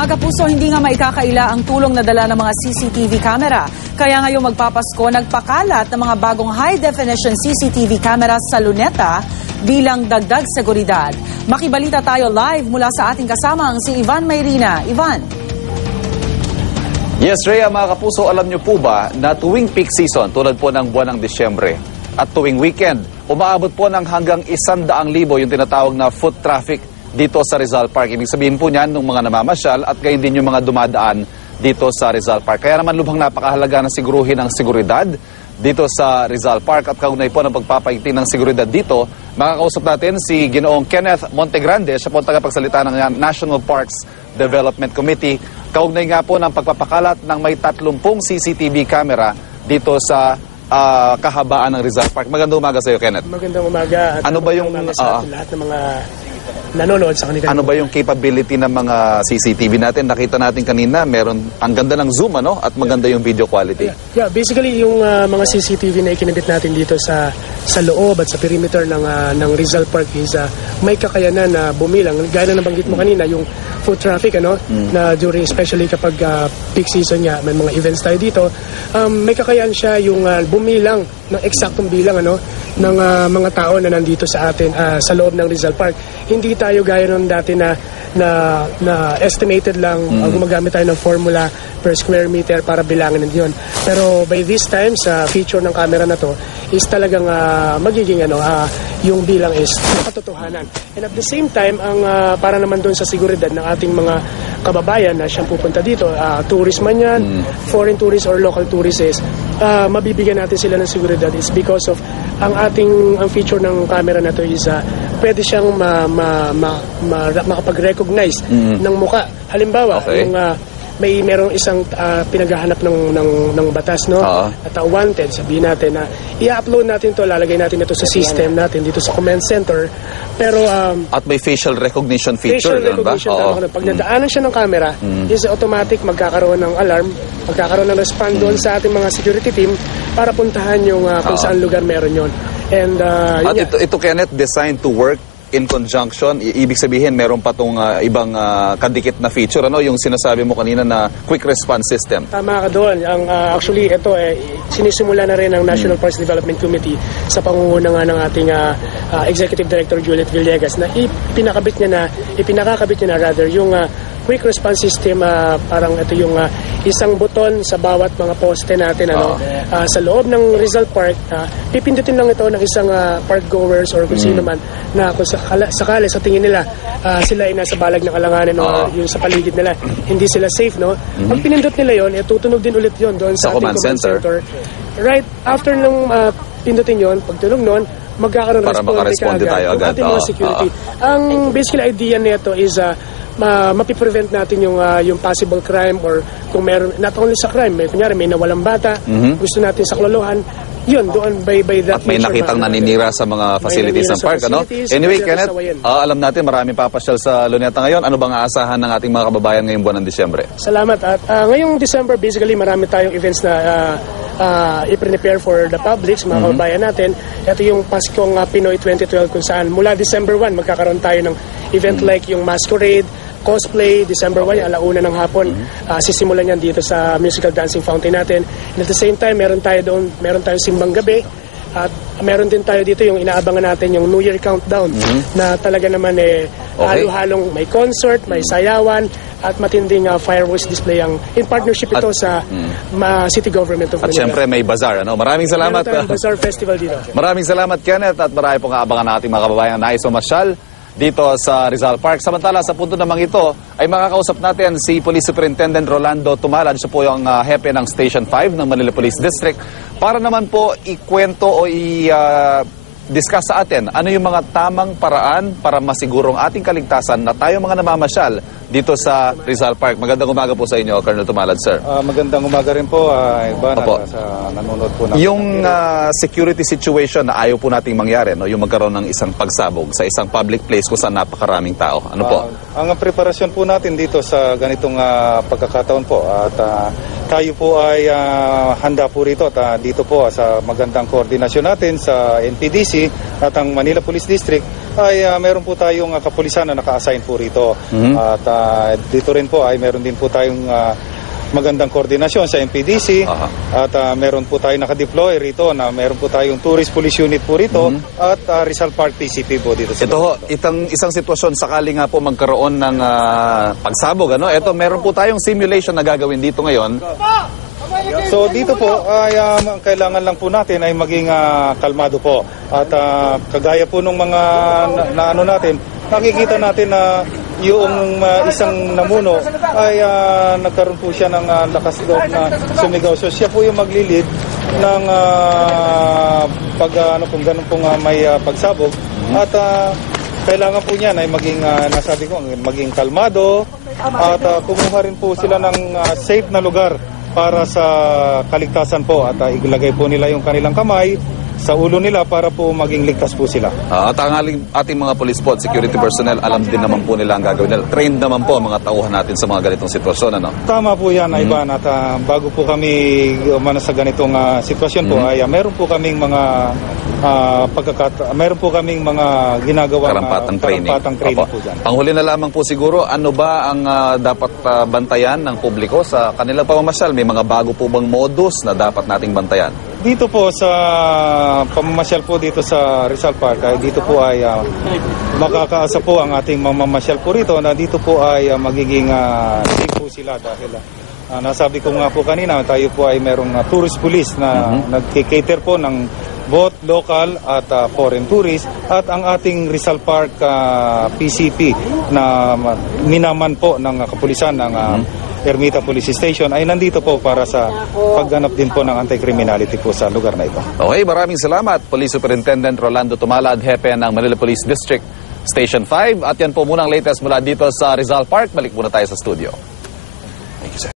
Mga kapuso, hindi nga maikakaila ang tulong na dala ng mga CCTV camera. Kaya ngayong magpapasko, nagpakalat ng mga bagong high-definition CCTV camera sa Luneta bilang dagdag seguridad. Makibalita tayo live mula sa ating kasamang si Ivan Mayrina. Ivan. Yes, Rhea, mga kapuso, alam niyo po ba na tuwing peak season, tulad po ng buwan ng Disyembre, at tuwing weekend, umaabot po ng hanggang 100,000 yung tinatawag na foot traffic dito sa Rizal Park. Ibig sabihin po niyan ng mga namamasyal at gayon din yung mga dumadaan dito sa Rizal Park. Kaya naman lubhang napakahalaga na siguruhin ang seguridad dito sa Rizal Park at kaugnay po ng pagpapaigting ng seguridad dito. Makakausap natin si Ginoong Kenneth Montegrande, siya po ang tagapagsalita ng National Parks Development Committee. Kaugnay nga po ng pagpapakalat ng may 30 CCTV camera dito sa kahabaan ng Rizal Park. Magandang umaga sa iyo, Kenneth. Magandang umaga. At ano ba yung lahat ng mga nanonood sa kanila? Ano ba yung capability ng mga CCTV natin? Nakita natin kanina, meron ang ganda ng zoom, ano? At maganda yung video quality. Yeah, basically yung mga CCTV na ikinabit natin dito sa loob at sa perimeter ng Rizal Park is may kakayanan na bumilang. Gaya na nabanggit mo kanina, yung foot traffic, na during, especially kapag peak season nga, may mga events tayo dito, may kakayanan siya yung bumilang ng eksaktong bilang, ng mga tao na nandito sa atin sa loob ng Rizal Park. Hindi tayo gaya nung dati na estimated lang, gumagamit tayo ng formula per square meter para bilangin yun. Pero by this time, sa feature ng camera na to, is talagang magiging yung bilang is katotohanan. And at the same time, ang para naman doon sa seguridad ng ating mga kababayan na siyang pupunta dito, tourist man yan, foreign tourist or local tourist is, mabibigyan natin sila ng seguridad is because of ang feature ng camera na to is pwede siyang makapag-recognize ng muka. Halimbawa, yung merong isang pinaghahanap ng batas, at wanted, sabihin natin na i-upload natin to, lalagay natin ito sa system natin dito sa command center. Pero at may facial recognition feature, pag nadaanan siya ng camera, is automatic magkakaroon ng alarm, magkakaroon ng respond doon sa ating mga security team para puntahan yung kung saan lugar meron yon. And at ito Kenneth, designed to work in conjunction, ibig sabihin meron pa tong ibang kadikit na feature, yung sinasabi mo kanina na quick response system. Tama ka doon. Actually, ito sinisimula na rin ng National Parks Development Committee sa pangunguna nga ng ating Executive Director Juliet Villegas na ipinakakabit niya na yung quick response system. Parang ito yung isang buton sa bawat mga poste natin sa loob ng Rizal Park. Pipindutin lang ito ng isang park goers or kung sino man na kung sakali sa tingin nila sila ay nasa balag ng alanganin o yung sa paligid nila hindi sila safe, pag pinindot nila yon, tutunog din ulit yon doon sa ating command center. Right after nung pindutin yon, pag tunog nun, magkakaroon para makaresponde tayo agad ating mga security. Ang basically idea nito is mapiprevent natin yung possible crime or kung meron, not only sa crime, kunyari may nawalang bata, gusto natin saklolohan, yun, doon by that. At may nakitang naninira sa mga facilities ng park, Anyway, Kenneth, alam natin maraming papasyal sa Luneta ngayon. Ano bang aasahan ng ating mga kababayan ngayong buwan ng Disyembre? Salamat. At ngayong December, basically marami tayong events na i-prepare for the public, mga kababayan natin. Ito yung Paskong Pinoy 2012 kung saan mula December 1 magkakaroon tayo ng event like yung masquerade, cosplay, December 1, alauna ng hapon. Sisimulan yan dito sa musical dancing fountain natin. And at the same time, meron tayong simbang gabi. At meron din tayo dito yung inaabangan natin yung New Year countdown na talaga naman halo-halong may concert, may sayawan at matinding fireworks display in partnership ito sa City Government of Manila. At syempre may bazaar, Maraming salamat. Meron tayong bazaar festival dito. Maraming salamat, Kenneth, at marami pong aabangan nating mga kababayan na nais mamasyal dito sa Rizal Park. Samantala, sa punto namang ito, ay makakausap natin si Police Superintendent Rolando Tumalad. Siya po yung hepe ng Station 5 ng Manila Police District. Para naman po ikwento o discuss sa atin ano yung mga tamang paraan para masigurong ating kaligtasan na tayo mga namamasyal dito sa Rizal Park. Magandang umaga po sa inyo, Colonel Tumalad, sir. Magandang umaga rin po, Ivan, sa nanonood po. Yung security situation na ayaw po nating mangyari, yung magkaroon ng isang pagsabog sa isang public place kung saan napakaraming tao. Ano po? Ang preparasyon po natin dito sa ganitong pagkakataon po at tayo po ay handa po rito at dito po sa magandang koordinasyon natin sa NPDC at ang Manila Police District ay meron po tayong kapulisan na naka-assign po rito. At dito rin po ay meron din po tayong magandang koordinasyon sa NPDC at meron po tayong nakadeploy rito na meron po tayong tourist police unit po rito at Rizal Park PCP po dito sa Ito ho, isang sitwasyon sakali nga po magkaroon ng pagsabog. Ito, meron po tayong simulation na gagawin dito ngayon. So dito po ay ang kailangan lang po natin ay maging kalmado po at kagaya po nung mga naano natin, nakikita natin na yung isang namuno ay nagkaroon po siya ng lakas loob na sumigaw. So siya po yung maglilid ng pag kung ganun pong may pagsabog at kailangan po niya ay maging nasabi ko maging kalmado at kumuha rin po sila ng safe na lugar para sa kaligtasan po at ilagay po nila yung kanilang kamay sa ulo nila para po maging ligtas po sila. At ang ating mga police po at security personnel, alam din naman po nila ang gagawin nila. Trained naman po ang mga tauhan natin sa mga ganitong sitwasyon. Tama po yan, Ivan. At bago po kami umano sa ganitong sitwasyon po, ay meron po kaming mga meron po kaming mga ginagawang karampatang training po dyan. Panghuli na lamang po siguro, ano ba ang dapat bantayan ng publiko sa kanilang pamamasyal? May mga bago po bang modus na dapat nating bantayan? Dito po sa pamamasyal po dito sa Rizal Park, ay dito po ay makakaasa po ang ating mamamasyal po rito na dito po ay magiging safe po sila dahil nasabi ko nga po kanina, tayo po ay merong tourist police na nagkikater po ng both local at foreign tourists at ang ating Rizal Park PCP na minaman po ng kapulisan ng Ermita Police Station ay nandito po para sa pagganap din po ng anti-criminality po sa lugar na ito. Okay, maraming salamat. Police Superintendent Rolando Tumalad, Hepe ng Manila Police District Station 5. At yan po muna ang latest mula dito sa Rizal Park. Balik muna tayo sa studio. Thank you, sir.